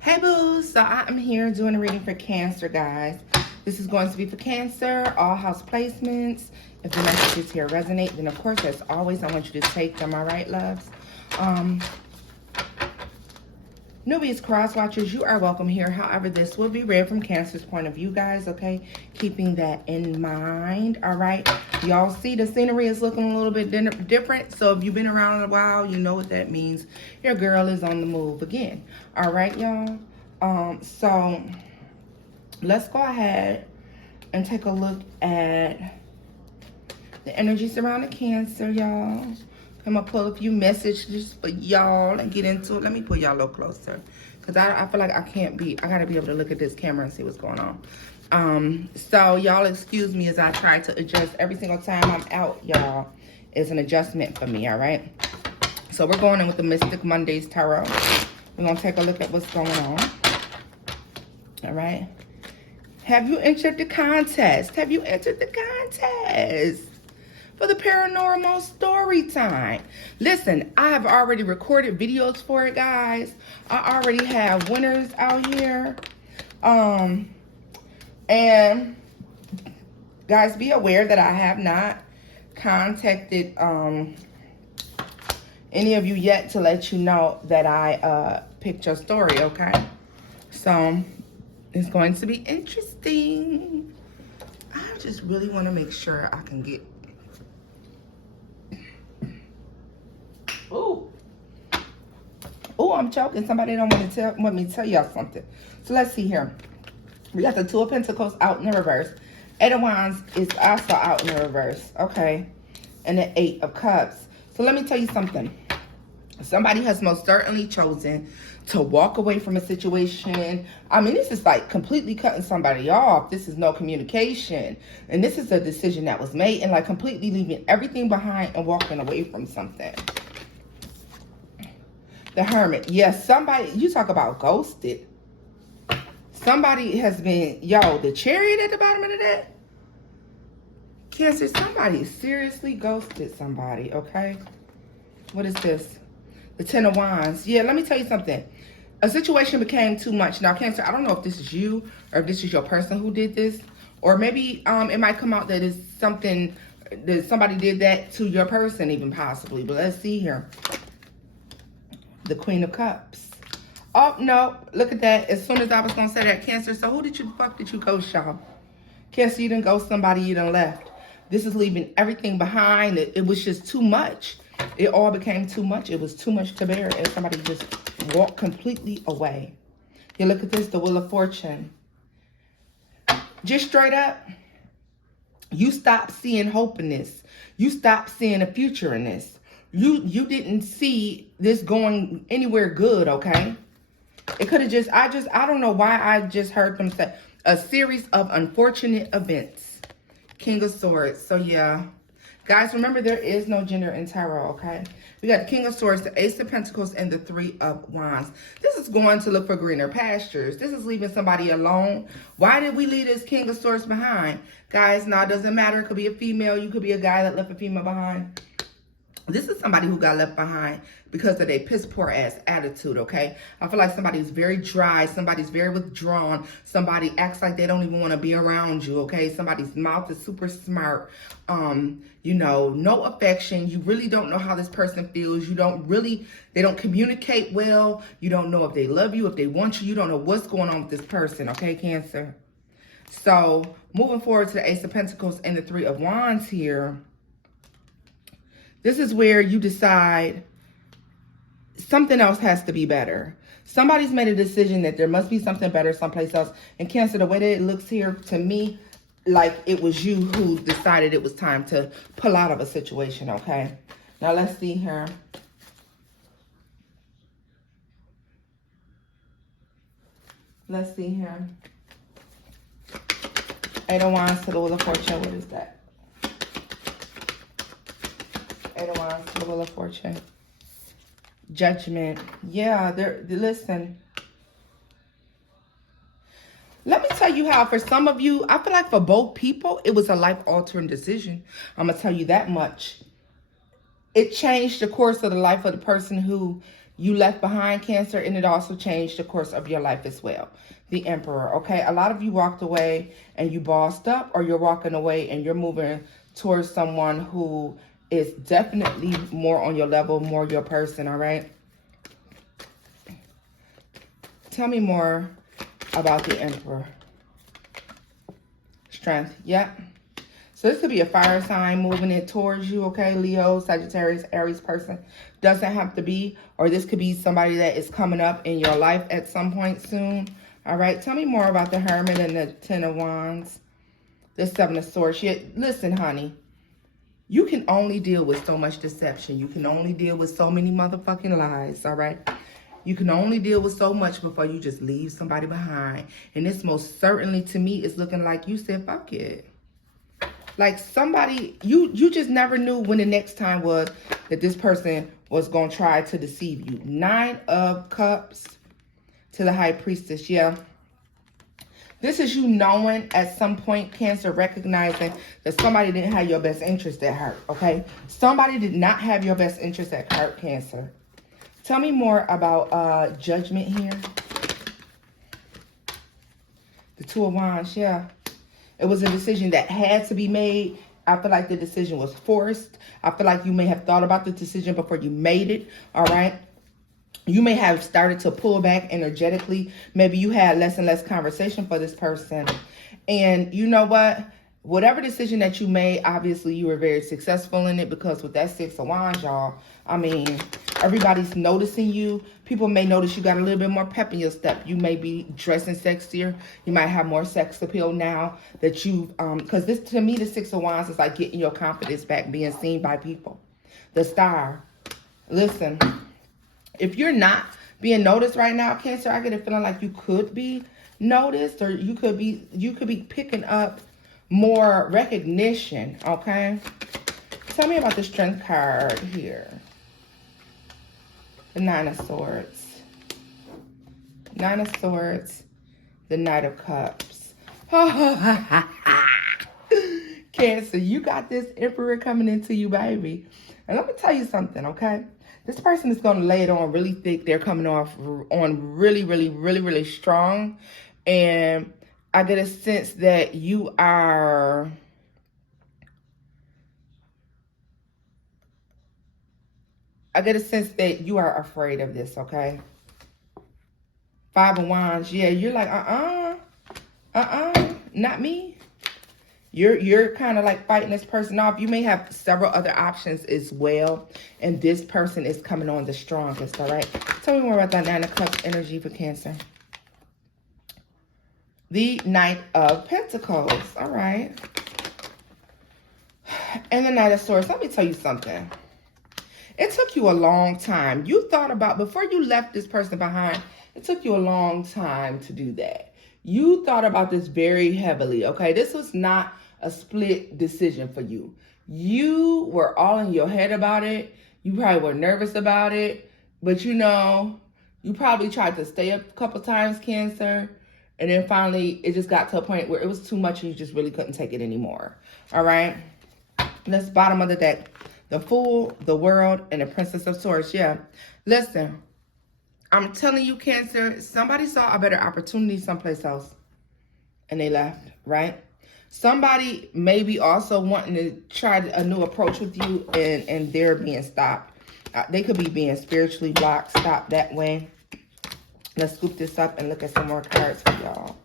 Hey boo, so I'm here doing a reading for Cancer, guys. This is going to be for Cancer, all house placements. If the messages here resonate, then of course, as always, I want you to take them, all right, loves? Newbies, cross watchers, you are welcome here. However, this will be read from Cancer's point of view, guys, okay? Keeping that in mind, all right? Y'all see the scenery is looking a little bit different. So if you've been around a while, you know what that means. Your girl is on the move again. All right, y'all? So let's go ahead and take a look at the energy surrounding Cancer, y'all. I'm gonna pull a few messages for y'all and get into it. Let me pull y'all a little closer, because I feel like I gotta be able to look at this camera and see what's going on. So y'all excuse me as I try to adjust every single time I'm out, y'all. It's an adjustment for me, all right? So we're going in with the Mystic Mondays Tarot. We're gonna take a look at what's going on. All right. Have you entered the contest? Have you entered the contest for the paranormal story time? Listen, I have already recorded videos for it, guys. I already have winners out here. And guys, be aware that I have not contacted any of you yet to let you know that I picked your story, okay? So it's going to be interesting. I just really want to make sure I can get... Oh, I'm choking. Somebody don't want me to tell y'all something. So let's see here. We got the Two of Pentacles out in the reverse. Eight of Wands is also out in the reverse. Okay. And the Eight of Cups. So let me tell you something. Somebody has most certainly chosen to walk away from a situation. I mean, this is like completely cutting somebody off. This is no communication. And this is a decision that was made and like completely leaving everything behind and walking away from something. The Hermit. Yes, somebody, you talk about ghosted. Somebody has been, yo, the Chariot at the bottom of the deck. Cancer, somebody seriously ghosted somebody, okay? What is this? The Ten of Wands. Yeah, let me tell you something. A situation became too much. Now, Cancer, I don't know if this is you or if this is your person who did this. Or maybe it might come out that it's something, that somebody did that to your person even possibly. But let's see here. The Queen of Cups. Oh, no. Look at that. As soon as I was going to say that, Cancer. So who did you ghost, y'all? Cancer, you didn't ghost somebody, you done left. This is leaving everything behind. It was just too much. It all became too much. It was too much to bear. And somebody just walked completely away. You look at this, the Wheel of Fortune. Just straight up, you stopped seeing hope in this. You stopped seeing a future in this. You didn't see this going anywhere good, okay? It could have just, I don't know why I just heard them say a series of unfortunate events. King of Swords. So yeah. Guys, remember there is no gender in tarot, okay? We got the King of Swords, the Ace of Pentacles, and the Three of Wands. This is going to look for greener pastures. This is leaving somebody alone. Why did we leave this King of Swords behind? Guys, now it doesn't matter. It could be a female. You could be a guy that left a female behind. This is somebody who got left behind because of their piss poor ass attitude, okay? I feel like somebody's very dry. Somebody's very withdrawn. Somebody acts like they don't even want to be around you, okay? Somebody's mouth is super smart. You know, no affection. You really don't know how this person feels. They don't communicate well. You don't know if they love you, if they want you. You don't know what's going on with this person, okay, Cancer? So, moving forward to the Ace of Pentacles and the Three of Wands here. This is where you decide something else has to be better. Somebody's made a decision that there must be something better someplace else. And Cancer, the way that it looks here to me, like it was you who decided it was time to pull out of a situation, okay? Now let's see here. Let's see here. Eight of Wands to the Wheel of Fortune. What is that? Eight of Wands to the Wheel of Fortune. Judgment. Yeah, listen. Let me tell you how for some of you, I feel like for both people, it was a life-altering decision. I'm going to tell you that much. It changed the course of the life of the person who you left behind, Cancer, and it also changed the course of your life as well. The Emperor, okay? A lot of you walked away and you bossed up, or you're walking away and you're moving towards someone who is definitely more on your level, more your person, all right? Tell me more about the Emperor. Strength, yep. So this could be a fire sign moving it towards you, okay? Leo, Sagittarius, Aries person. Doesn't have to be, or this could be somebody that is coming up in your life at some point soon. All right, tell me more about the Hermit and the Ten of Wands. The Seven of Swords. Listen, honey. You can only deal with so much deception. You can only deal with so many motherfucking lies, all right? You can only deal with so much before you just leave somebody behind. And this most certainly, to me, is looking like you said, fuck it. Like somebody, you just never knew when the next time was that this person was going to try to deceive you. 9 of Cups to the High Priestess, yeah. This is you knowing at some point, Cancer, recognizing that somebody didn't have your best interest at heart, okay? Somebody did not have your best interest at heart, Cancer. Tell me more about Judgment here. The Two of Wands, yeah. It was a decision that had to be made. I feel like the decision was forced. I feel like you may have thought about the decision before you made it, all right? You may have started to pull back energetically. Maybe you had less and less conversation for this person. And you know what? Whatever decision that you made, obviously you were very successful in it, because with that 6 of Wands, y'all, I mean, everybody's noticing you. People may notice you got a little bit more pep in your step. You may be dressing sexier. You might have more sex appeal now that you've, because this, to me, the 6 of Wands is like getting your confidence back, being seen by people. The Star. Listen, if you're not being noticed right now, Cancer, I get a feeling like you could be noticed, or you could be picking up more recognition, okay? Tell me about the Strength card here. The 9 of Swords. 9 of Swords. The Knight of Cups. Cancer, you got this Emperor coming into you, baby. And let me tell you something, okay? This person is going to lay it on really thick. They're coming off on really, really, really, really strong. And I get a sense that you are... I get a sense that you are afraid of this, okay? 5 of Wands, yeah, you're like, not me. You're kind of like fighting this person off. You may have several other options as well, and this person is coming on the strongest, all right? Tell me more about that 9 of Cups energy for Cancer. The Knight of Pentacles, all right? And the Knight of Swords. Let me tell you something. It took you a long time. You thought about, before you left this person behind, it took you a long time to do that. You thought about this very heavily, okay? This was not a split decision for you. You were all in your head about it. You probably were nervous about it. But you know, you probably tried to stay up a couple times, Cancer. And then finally, it just got to a point where it was too much and you just really couldn't take it anymore. All right? That's bottom of the deck. The Fool, the World, and the Princess of Swords. Yeah. Listen, I'm telling you, Cancer, somebody saw a better opportunity someplace else and they left, right? Somebody may be also wanting to try a new approach with you and they're being stopped. They could be being spiritually blocked, stopped that way. Let's scoop this up and look at some more cards for y'all.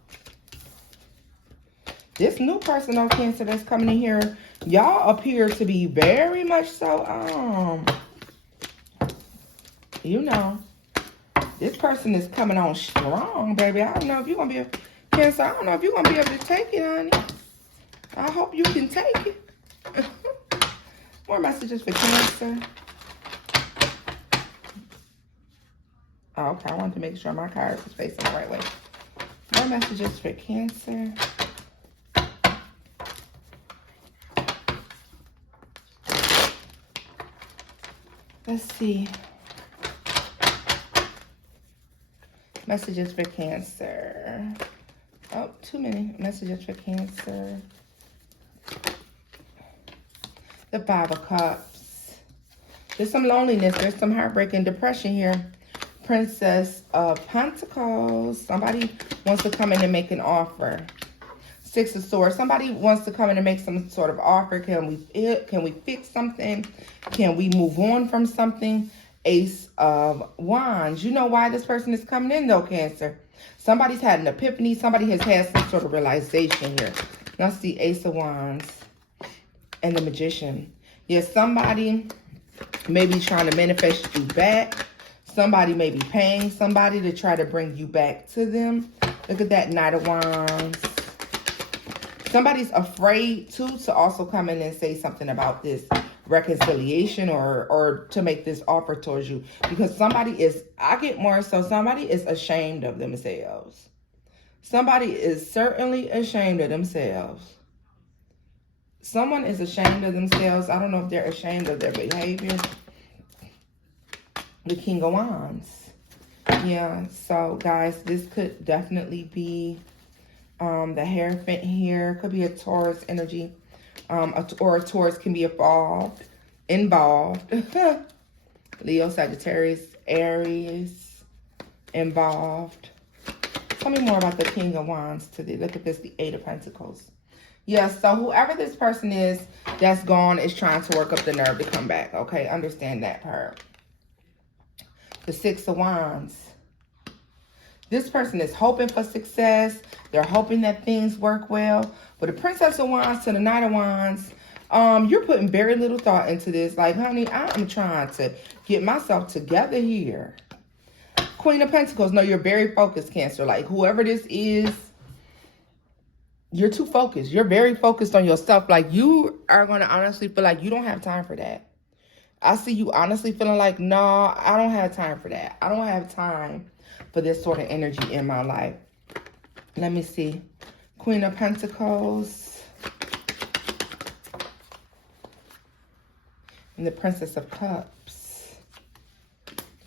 This new person on Cancer that's coming in here, y'all appear to be very much so, you know, this person is coming on strong, baby. I don't know if you're going to be Cancer, I don't know if you're going to be able to take it, honey. I hope you can take it. More messages for Cancer. Oh, okay, I wanted to make sure my card was facing the right way. More messages for Cancer. Let's see. Messages for Cancer. Oh, too many messages for Cancer. The 5 of Cups. There's some loneliness. There's some heartbreak and depression here. Princess of Pentacles. Somebody wants to come in and make an offer. Six of Swords. Somebody wants to come in and make some sort of offer. Can we fix something? Can we move on from something? Ace of Wands. You know why this person is coming in though, Cancer. Somebody's had an epiphany. Somebody has had some sort of realization here. Let's see, Ace of Wands and the Magician. Yes, somebody may be trying to manifest you back. Somebody may be paying somebody to try to bring you back to them. Look at that, Knight of Wands. Somebody's afraid to also come in and say something about this reconciliation or to make this offer towards you. Because somebody is, I get more so, somebody is ashamed of themselves. Somebody is certainly ashamed of themselves. Someone is ashamed of themselves. I don't know if they're ashamed of their behavior. The King of Wands. Yeah, so guys, this could definitely be the Hierophant here. Could be a Taurus energy. Or a Taurus can be involved. Leo, Sagittarius, Aries, involved. Tell me more about the King of Wands today. Look at this, the Eight of Pentacles. Yes, so whoever this person is that's gone is trying to work up the nerve to come back. Okay, understand that part. The Six of Wands. This person is hoping for success. They're hoping that things work well. But the Princess of Wands to the Knight of Wands, you're putting very little thought into this. Like, honey, I'm trying to get myself together here. Queen of Pentacles. No, you're very focused, Cancer. Like, whoever this is, you're too focused. You're very focused on yourself. Like, you are going to honestly feel like you don't have time for that. I see you honestly feeling like, no, I don't have time for that. I don't have time for this sort of energy in my life. Let me see. Queen of Pentacles. And the Princess of Cups.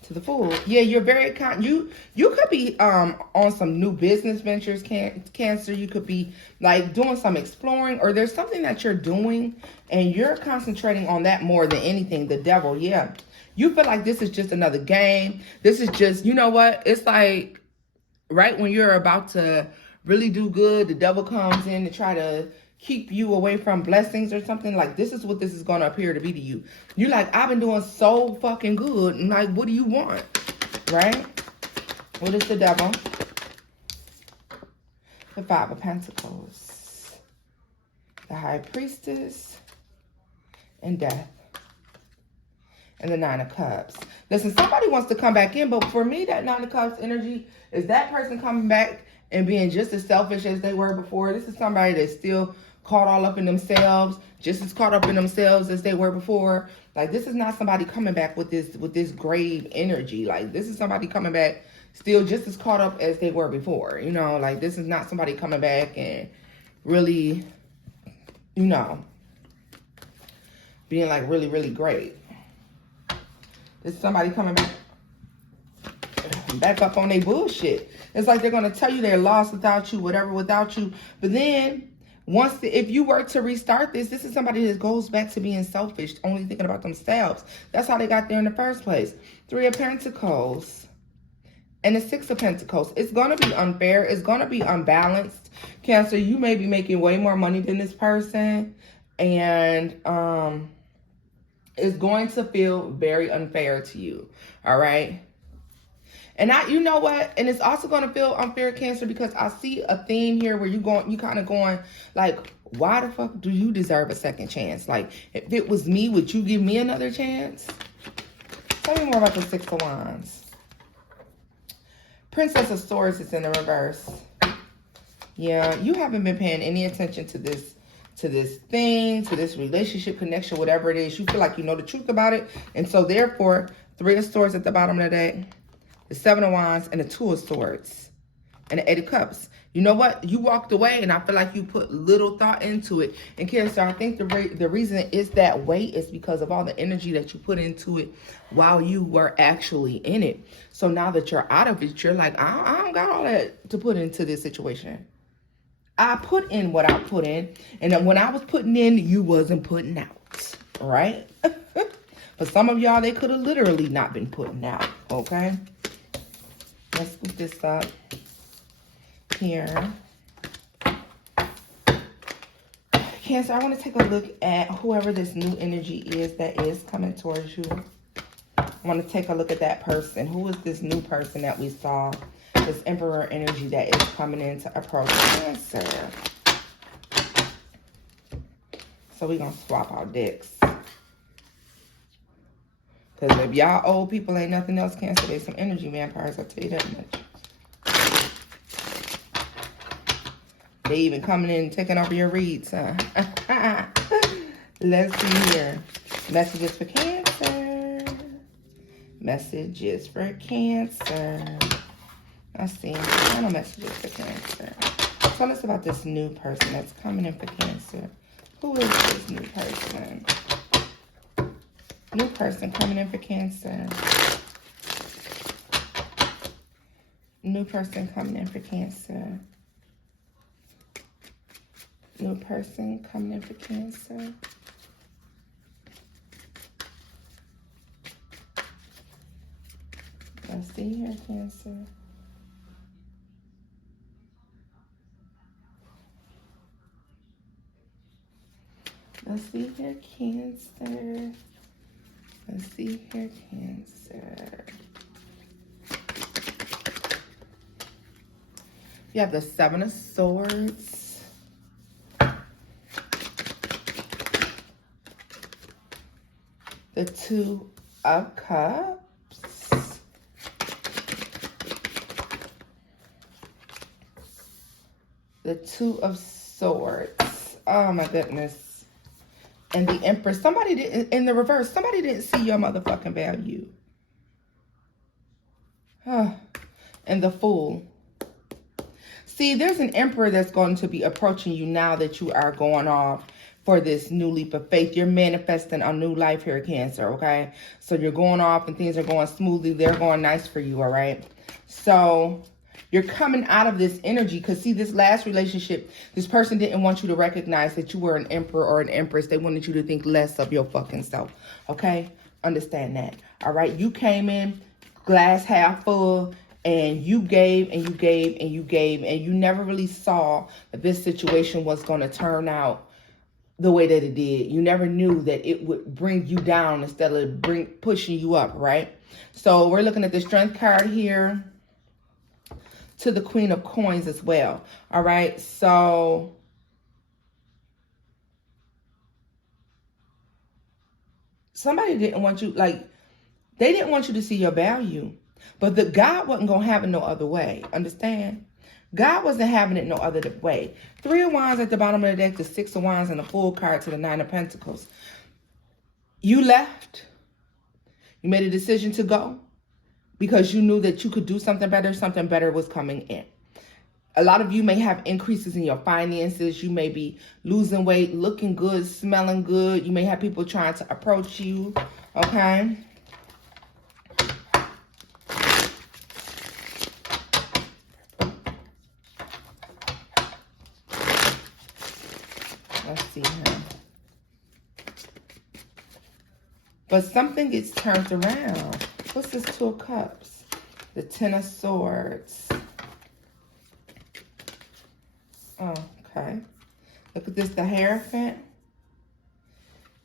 To the Fool. Yeah, you're very you could be on some new business ventures, Cancer. You could be like doing some exploring, or there's something that you're doing and you're concentrating on that more than anything. The Devil, yeah. You feel like this is just another game. This is just, you know what? It's like right when you're about to really do good, the devil comes in to try to keep you away from blessings or something. Like, this is what this is going to appear to be to you. You're like, I've been doing so fucking good. And like, what do you want? Right? What is the Devil? The Five of Pentacles. The High Priestess. And Death. And the Nine of Cups. Listen, somebody wants to come back in, but for me, that Nine of Cups energy is that person coming back and being just as selfish as they were before. This is somebody that's still caught all up in themselves, just as caught up in themselves as they were before. Like, this is not somebody coming back with this grave energy. Like, this is somebody coming back still just as caught up as they were before. You know, like, this is not somebody coming back and really, you know, being like really, really great. This is somebody coming back up on their bullshit. It's like they're going to tell you they're lost without you, whatever without you. But then, if you were to restart this is somebody that goes back to being selfish, only thinking about themselves. That's how they got there in the first place. Three of Pentacles and the Six of Pentacles. It's going to be unfair. It's going to be unbalanced. Cancer, you may be making way more money than this person. And it's going to feel very unfair to you. All right? And you know what? And it's also going to feel unfair, Cancer, because I see a theme here where you kind of going like, why the fuck do you deserve a second chance? Like, if it was me, would you give me another chance? Tell me more about the Six of Wands. Princess of Swords is in the reverse. Yeah, you haven't been paying any attention to this thing, to this relationship, connection, whatever it is. You feel like you know the truth about it. And so therefore, Three of Swords at the bottom of the deck. The Seven of Wands and the Two of Swords and the Eight of Cups. You know what? You walked away and I feel like you put little thought into it. And Cancer, I think the reason it's that way is because of all the energy that you put into it while you were actually in it. So now that you're out of it, you're like, I don't got all that to put into this situation. I put in what I put in. And then when I was putting in, you wasn't putting out. Right? For some of y'all, they could have literally not been putting out. Okay? Let's scoop this up here. Cancer, I want to take a look at whoever this new energy is that is coming towards you. I want to take a look at that person. Who is this new person that we saw? This Emperor energy that is coming in to approach Cancer. So we're going to swap our decks. Because if y'all old people ain't nothing else, Cancer, there's some energy vampires, I'll tell you that much. They even coming in and taking over your reads, huh? Let's see here. Messages for Cancer. Messages for Cancer. Let's see. Final messages for Cancer. Tell us about this new person that's coming in for Cancer. Who is this new person? New person coming in for Cancer. New person coming in for Cancer. New person coming in for Cancer. Let's see here, Cancer. Let's see here, Cancer. Let's see here, Cancer. You have the Seven of Swords. The Two of Cups. The Two of Swords. Oh my goodness. And the Empress. Somebody didn't, in the reverse, somebody didn't see your motherfucking value. And the Fool. See, there's an Emperor that's going to be approaching you now that you are going off for this new leap of faith. You're manifesting a new life here, Cancer, okay? So you're going off and things are going smoothly. They're going nice for you, all right? So you're coming out of this energy because, see, this last relationship, this person didn't want you to recognize that you were an emperor or an empress. They wanted you to think less of your fucking self, okay? Understand that, all right? You came in glass half full, and you gave and you gave and you gave, and you never really saw that this situation was going to turn out the way that it did. You never knew that it would bring you down instead of pushing you up, right? So we're looking at the Strength card here to the Queen of Coins as well, all right? So somebody didn't want you, like, they didn't want you to see your value. But the God wasn't going to have it no other way. Understand? God wasn't having it no other way. Three of Wands at the bottom of the deck, the Six of Wands, and the Fool card to the Nine of Pentacles. You left. You made a decision to go because you knew that you could do something better was coming in. A lot of you may have increases in your finances. You may be losing weight, looking good, smelling good. You may have people trying to approach you, okay? Let's see here. But something gets turned around. What's this Two of Cups? The Ten of Swords. Okay. Look at this, the Hierophant.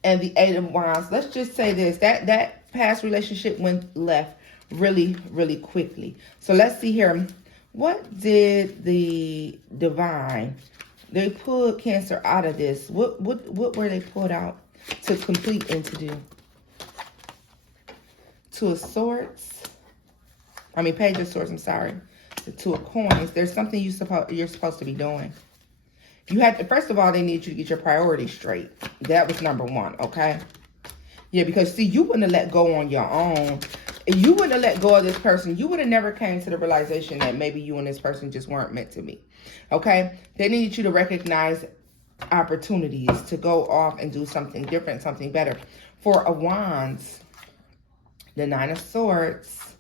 And the Eight of Wands. Let's just say this. That past relationship went left really, really quickly. So let's see here. What did the Divine... They pulled Cancer out of this. What were they pulled out to complete and to do? Two of Swords. I mean, Page of Swords, I'm sorry. The Two of Coins. There's something you're supposed to be doing. You had to, first of all, they need you to get your priorities straight. That was number one, okay? Yeah, because, see, you wouldn't have let go on your own. If you wouldn't have let go of this person, you would have never came to the realization that maybe you and this person just weren't meant to be. Okay? They need you to recognize opportunities to go off and do something different, something better. Four of Wands, the Nine of Swords,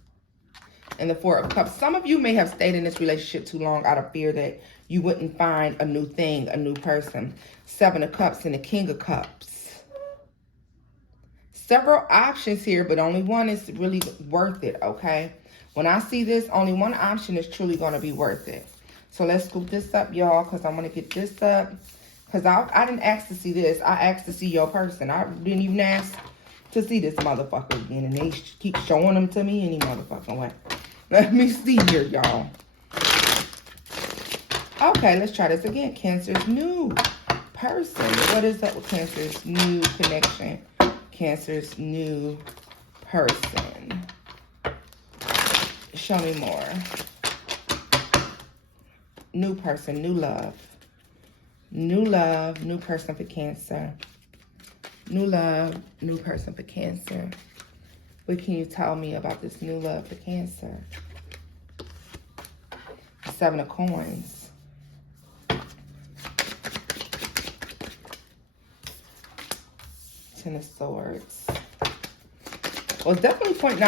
and the Four of Cups. Some of you may have stayed in this relationship too long out of fear that you wouldn't find a new thing, a new person. Seven of Cups and the King of Cups. Several options here, but only one is really worth it, okay? When I see this, only one option is truly going to be worth it. So let's scoop this up, y'all, because I want to get this up. Because I didn't ask to see this. I asked to see your person. I didn't even ask to see this motherfucker again. And they keep showing them to me any motherfucking way. Let me see here, y'all. Okay, let's try this again. Cancer's new person. What is up with Cancer's new connection? Cancer's new person. Show me more. New person, new love. New love, new person for Cancer. New love, new person for Cancer. What can you tell me about this new love for Cancer? 7 of Coins. Ten of Swords. Well, it's definitely pointing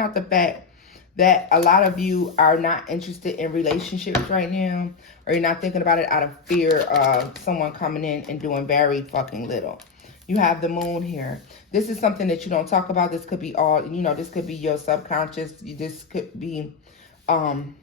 out the fact that a lot of you are not interested in relationships right now, or you're not thinking about it out of fear of someone coming in and doing very fucking little. You have the Moon here. This is something that you don't talk about. This could be all, you know, this could be your subconscious. This could be playing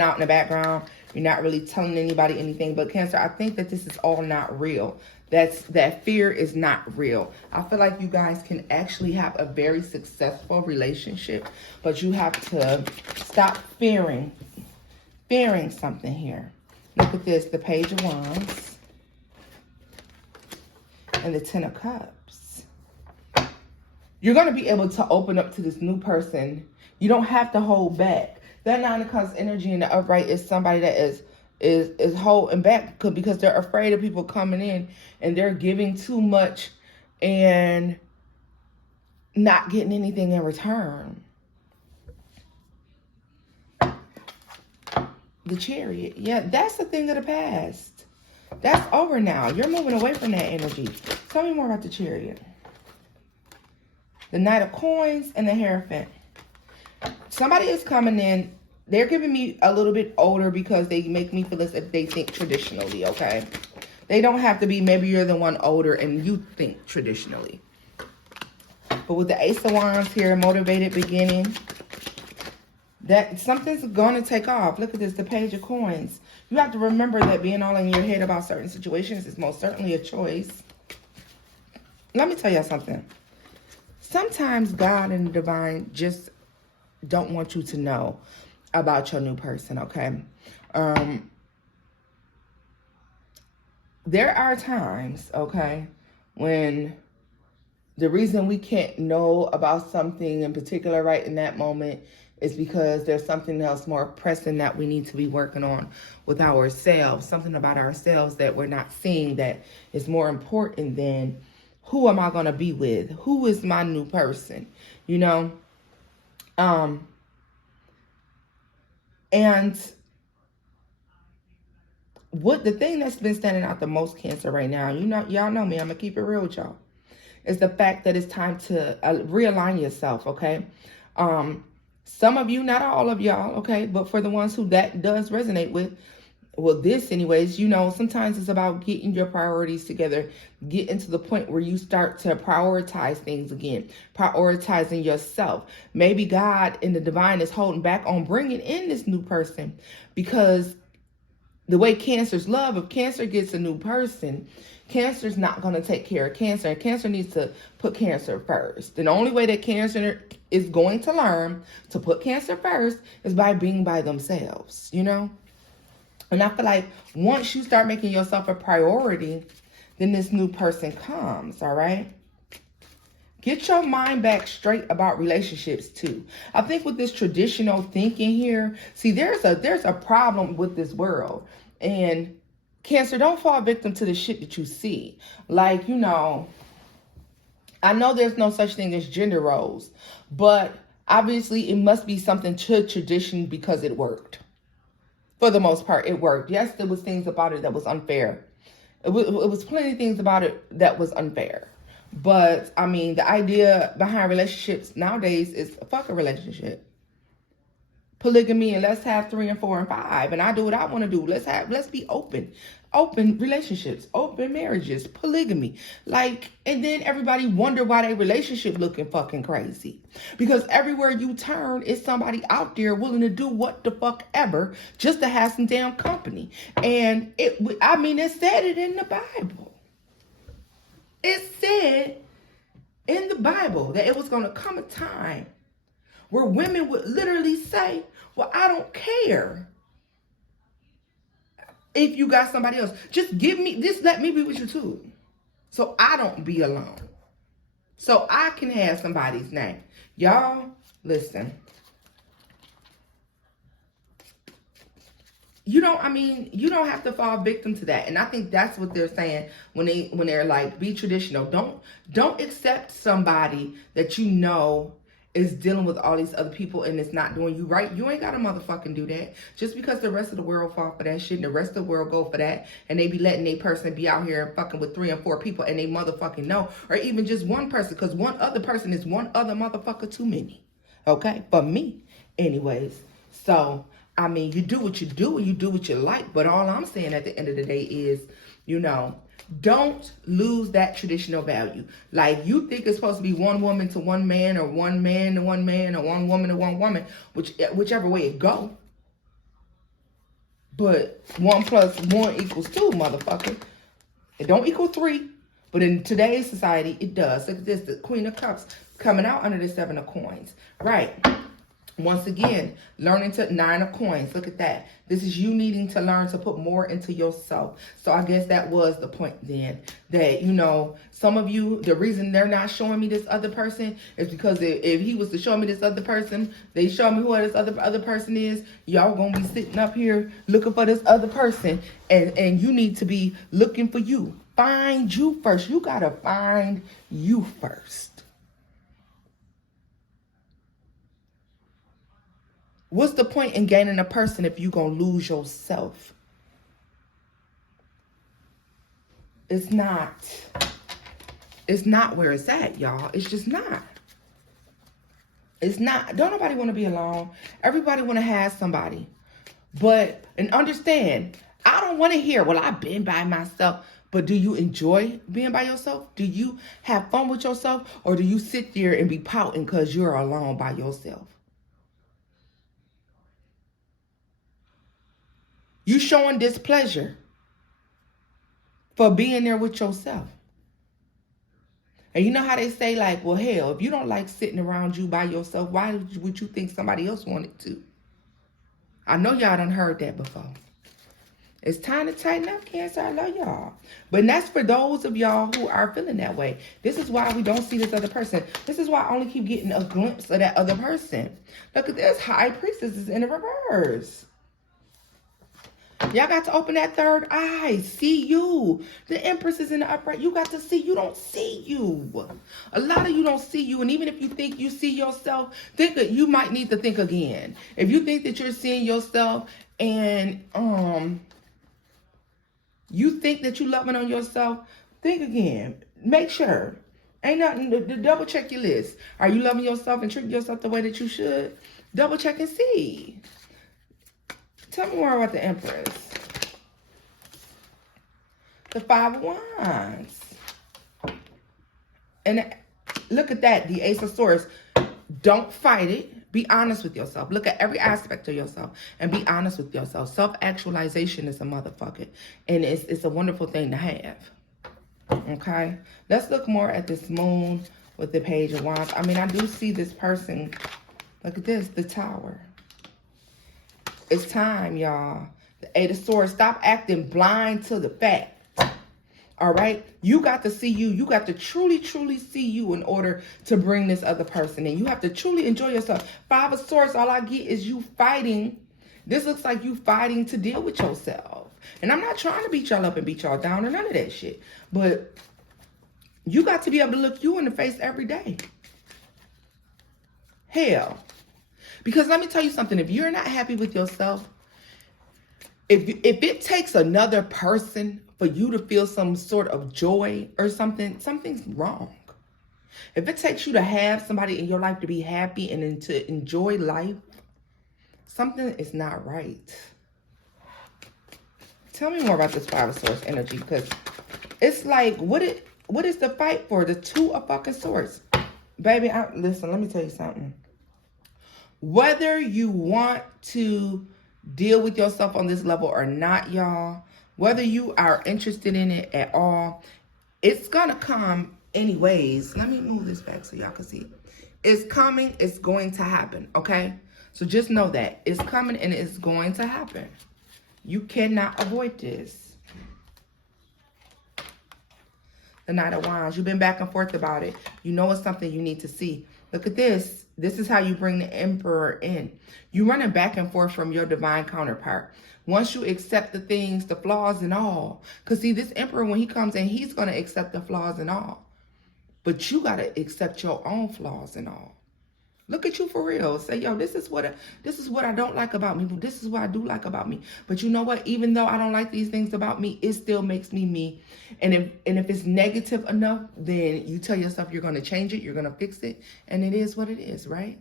out in the background. You're not really telling anybody anything. But Cancer, I think that this is all not real. That fear is not real. I feel like you guys can actually have a very successful relationship, but you have to stop fearing something here. Look at this, the Page of Wands and the Ten of Cups. You're going to be able to open up to this new person. You don't have to hold back. That Nine of Cups energy in the upright is somebody that is holding back because they're afraid of people coming in and they're giving too much and not getting anything in return. The Chariot. Yeah, that's the thing of the past. That's over now. You're moving away from that energy. Tell me more about the Chariot. The Knight of Coins and the Hierophant. Somebody is coming in. They're giving me a little bit older because they make me feel as if they think traditionally, okay? They don't have to be. Maybe you're the one older and you think traditionally. But with the Ace of Wands here, motivated beginning, that something's going to take off. Look at this, the Page of Coins. You have to remember that being all in your head about certain situations is most certainly a choice. Let me tell you something. Sometimes God and the divine just don't want you to know about your new person, okay? There are times, okay, when the reason we can't know about something in particular right in that moment is because there's something else more pressing that we need to be working on with ourselves, something about ourselves that we're not seeing that is more important than who am I going to be with? Who is my new person? You know? And what the thing that's been standing out the most, Cancer, right now, y'all know me, I'm gonna keep it real with y'all, is the fact that it's time to realign yourself, okay? Some of you, not all of y'all, okay, but for the ones who that does resonate with, well, this anyways, you know, sometimes it's about getting your priorities together, getting to the point where you start to prioritize things again, prioritizing yourself. Maybe God in the divine is holding back on bringing in this new person because the way Cancer's love, if Cancer gets a new person, Cancer's not going to take care of Cancer, and Cancer needs to put Cancer first. And the only way that Cancer is going to learn to put Cancer first is by being by themselves, you know? And I feel like once you start making yourself a priority, then this new person comes, all right? Get your mind back straight about relationships too. I think with this traditional thinking here, see, there's a problem with this world. And Cancer, don't fall victim to the shit that you see. Like, you know, I know there's no such thing as gender roles, but obviously it must be something to tradition because it worked. For the most part, it worked. Yes, there was things about it that was unfair. It was plenty of things about it that was unfair. But, I mean, the idea behind relationships nowadays is fuck a relationship. polygamy, and let's have 3 and 4 and 5, and I do what I want to do. Let's be open relationships, open marriages, polygamy. Like, and then everybody wonder why their relationship looking fucking crazy. Because everywhere you turn is somebody out there willing to do what the fuck ever just to have some damn company. And it said it in the Bible. It said in the Bible that it was going to come a time where women would literally say, well, I don't care if you got somebody else. Just let me be with you too. So I don't be alone. So I can have somebody's name. Y'all, listen. You don't have to fall victim to that. And I think that's what they're saying when they're like, be traditional. Don't accept somebody that you know is dealing with all these other people and it's not doing you right. You ain't gotta motherfucking do that. Just because the rest of the world fall for that shit and the rest of the world go for that, and they be letting a person be out here and fucking with 3 and 4 people and they motherfucking know, or even just one person, because one other person is one other motherfucker too many. Okay? For me. Anyways. So, you do what you do and you do what you like, but all I'm saying at the end of the day is, don't lose that traditional value. Like, you think it's supposed to be one woman to one man, or one man to one man, or one woman to one woman, whichever way it go. But 1 + 1 = 2, motherfucker. It don't equal 3, but in today's society, it does. Look at this, the Queen of Cups coming out under the 7 of Coins. Right. Once again, learning to 9 of Coins. Look at that. This is you needing to learn to put more into yourself. So I guess that was the point then. That, some of you, the reason they're not showing me this other person is because if he was to show me this other person, they show me who this other person is, y'all gonna be sitting up here looking for this other person. And you need to be looking for you. Find you first. You gotta find you first. What's the point in gaining a person if you're going to lose yourself? It's not where it's at, y'all. It's just not. It's not. Don't nobody want to be alone. Everybody want to have somebody. And understand, I don't want to hear, well, I've been by myself. But do you enjoy being by yourself? Do you have fun with yourself? Or do you sit there and be pouting because you're alone by yourself? You showing displeasure for being there with yourself. And you know how they say, like, well, hell, if you don't like sitting around you by yourself, why would you think somebody else wanted to? I know y'all done heard that before. It's time to tighten up, Cancer. I love y'all. But that's for those of y'all who are feeling that way. This is why we don't see this other person. This is why I only keep getting a glimpse of that other person. Look at this. High Priestess is in the reverse. Y'all got to open that third eye. See you. The Empress is in the upright. You got to see. You don't see you. A lot of you don't see you. And even if you think you see yourself, think that you might need to think again. If you think that you're seeing yourself and you think that you're loving on yourself, think again. Make sure. Ain't nothing to double check your list. Are you loving yourself and treating yourself the way that you should? Double check and see. Tell me more about the Empress. The 5 of Wands. And look at that, the Ace of Swords. Don't fight it. Be honest with yourself. Look at every aspect of yourself and be honest with yourself. Self-actualization is a motherfucker. And it's a wonderful thing to have. Okay? Let's look more at this moon with the Page of Wands. I do see this person. Look at this, the Tower. It's time, y'all. The 8 of Swords. Stop acting blind to the fact. All right? You got to see you. You got to truly, truly see you in order to bring this other person in. You have to truly enjoy yourself. 5 of Swords, all I get is you fighting. This looks like you fighting to deal with yourself. And I'm not trying to beat y'all up and beat y'all down or none of that shit. But you got to be able to look you in the face every day. Hell. Because let me tell you something. If you're not happy with yourself, if it takes another person for you to feel some sort of joy or something's wrong. If it takes you to have somebody in your life to be happy and to enjoy life, Something is not right. Tell me more about this Five of Swords energy, because it's like, what is the fight for? The Two of fucking Swords. Baby, listen, let me tell you something. Whether you want to deal with yourself on this level or not, y'all, whether you are interested in it at all, it's gonna come anyways. Let me move this back so y'all can see. It's coming, it's going to happen, okay? So just know that. It's coming and it's going to happen. You cannot avoid this. The Knight of Wands. You've been back and forth about it. You know it's something you need to see. Look at this. This is how you bring the Emperor in. You're running back and forth from your divine counterpart. Once you accept the things, the flaws and all. Because see, this Emperor, when he comes in, he's going to accept the flaws and all. But you got to accept your own flaws and all. Look at you for real. Say, yo, this is what I don't like about me. But this is what I do like about me. But you know what? Even though I don't like these things about me, it still makes me me. And if it's negative enough, then you tell yourself you're going to change it. You're going to fix it. And it is what it is, right?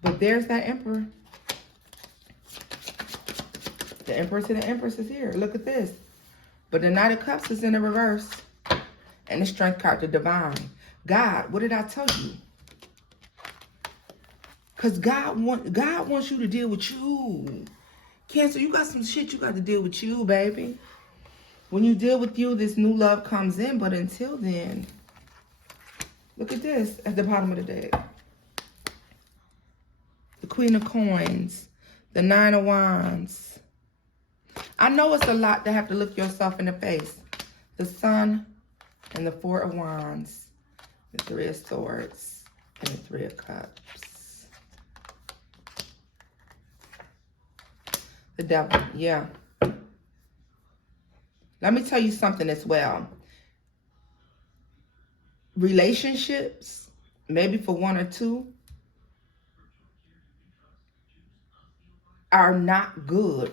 But there's that Emperor. The Empress and the Empress is here. Look at this. But the Knight of Cups is in the reverse. And the Strength card, the Divine. God, what did I tell you? Because God wants you to deal with you. Cancer, you got some shit you got to deal with you, baby. When you deal with you, this new love comes in. But until then, look at this at the bottom of the deck. The Queen of Coins. The Nine of Wands. I know it's a lot to have to look yourself in the face. The Sun and the Four of Wands. The Three of Swords and the Three of Cups. The Devil, yeah. Let me tell you something as well. Relationships, maybe for one or two, are not good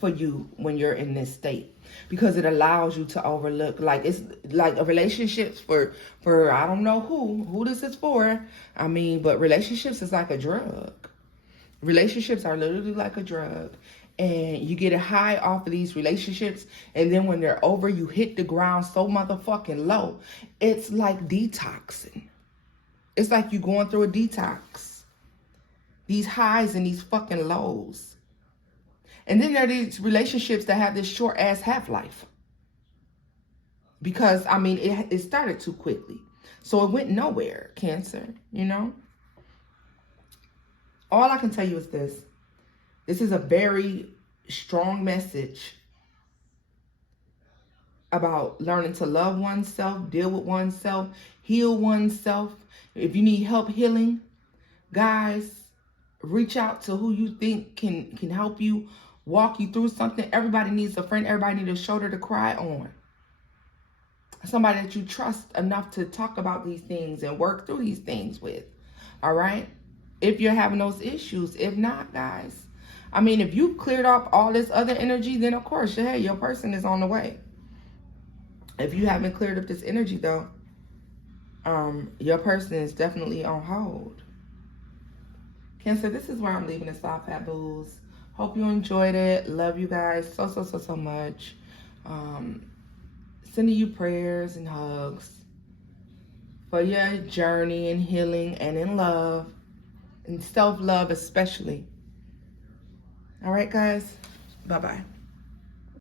for you when you're in this state. Because it allows you to overlook, like it's like a relationships for I don't know who this is for. I mean, but relationships is like a drug. Relationships are literally like a drug. And you get a high off of these relationships. And then when they're over, you hit the ground so motherfucking low. It's like detoxing. It's like you going through a detox. These highs and these fucking lows. And then there are these relationships that have this short ass half-life. Because, I mean, it started too quickly. So it went nowhere, Cancer, you know? All I can tell you is this. This is a very strong message about learning to love oneself, deal with oneself, heal oneself. If you need help healing, guys, reach out to who you think can help you, walk you through something. Everybody needs a friend. Everybody needs a shoulder to cry on. Somebody that you trust enough to talk about these things and work through these things with. All right? If you're having those issues. If not, guys, I mean, if you cleared up all this other energy, then of course, hey, your person is on the way. If you haven't cleared up this energy, though, your person is definitely on hold. Cancer, this is where I'm leaving this off at, booze. Hope you enjoyed it. Love you guys so much. Sending you prayers and hugs for your journey in healing and in love. And self-love especially. All right, guys. Bye-bye.